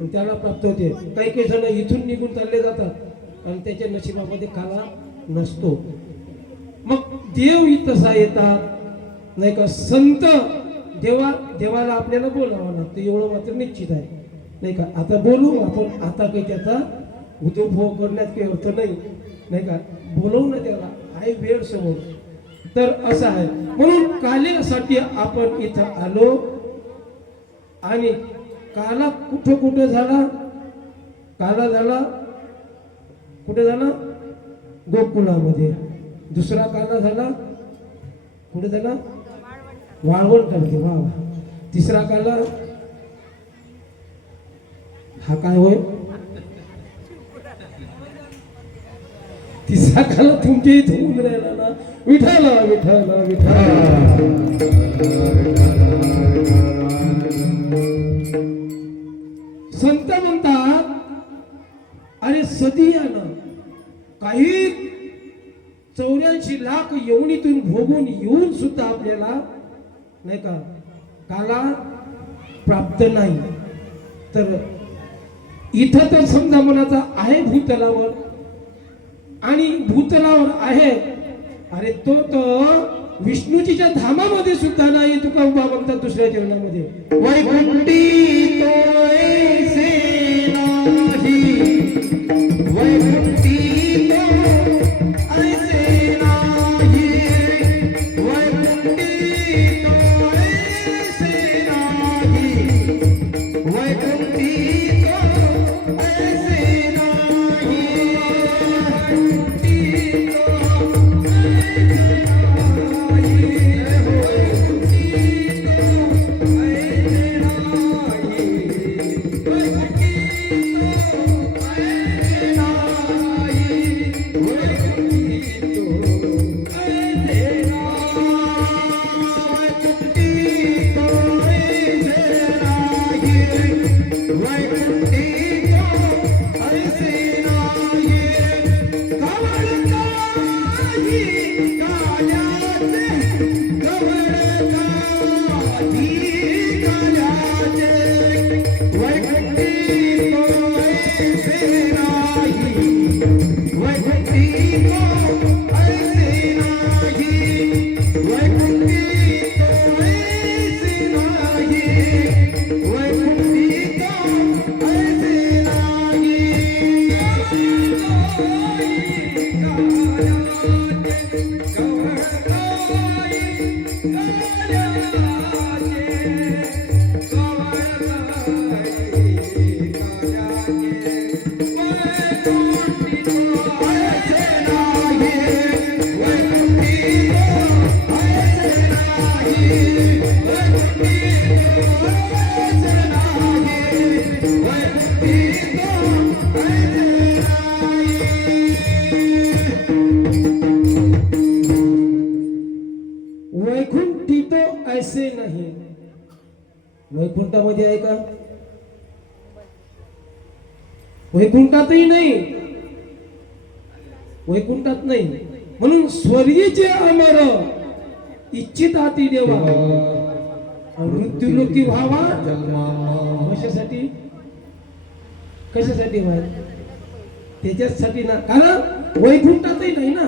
आणि त्याला प्राप्त होते. काही काही जण इथून निघून चालले जातात आणि त्याच्या नशिबामध्ये काला नसतो. मग देव तसा येतात. नाही का संत देवा देवाला आपल्याला बोलावं लागतं. एवढं मात्र निश्चित आहे. नाही का आता बोलू आपण आता काही त्याचा उद्योग करण्यात काही अर्थ नाही. नाही का बोलवू ना त्याला आहे वेळ समोर. तर असं आहे. म्हणून कालेसाठी आपण इथं आलो आणि काला कुठं कुठं झाला? काला झाला? कुठे झाला? गोकुळामध्ये. दुसरा काला झाला? कुठे झाला? वाळवंटामध्ये. वा वा. तिसरा काला? हा काय होय? तिसरा काला तुमच्या इथे होऊन राहिला ना विठाला विठाला विठाला. संत म्हणतात अरे सधी आलं काही चौऱ्याऐंशी लाख यवनीतून भोगून येऊन सुद्धा आपल्याला नाही का काला प्राप्त नाही. तर इथं तर समजा मनाचा आहे भूतलावर आणि भूतलावर आहे अरे तो तर विष्णूजीच्या धामामध्ये सुद्धा नाही तुका उभा म्हणतात दुसऱ्या जीवनामध्ये वैकुंठी वैकुंठी ऐसे नाही। वैकुंठामध्ये आहे का? वैकुंठातही नाही. वैकुंठात नाही. म्हणून स्वर्गीचे अमर इच्छित हाती देवा. मृत्यूलोकी व्हावा. कशासाठी? कशासाठी व्हायला त्याच्यासाठी ना. कारण वैकुंठातही नाही ना.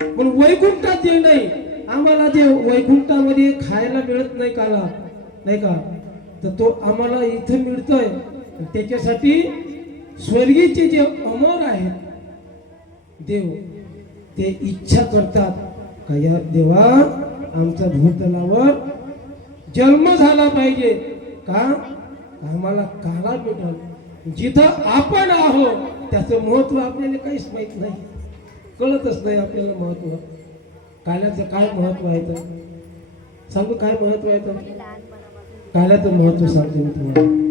पण वैकुंठात जे नाही आम्हाला जे वैकुंठामध्ये खायला मिळत नाही काला नाही का? तर तो आम्हाला इथं मिळतोय. त्याच्यासाठी स्वर्गीचे जे अमर आहेत देव ते इच्छा करतात का या देवा आमचा भूतलावर जन्म झाला पाहिजे. का? आम्हाला काला भेटल जिथं आपण आहोत त्याचं महत्त्व आपल्याला काहीच माहीत नाही. कळतच नाही आपल्याला महत्त्व. काल्याचं काय महत्त्व आहे तर? सांगू काय महत्त्व आहे तर? काल्याचं महत्त्व सांगतो मी तुम्हाला.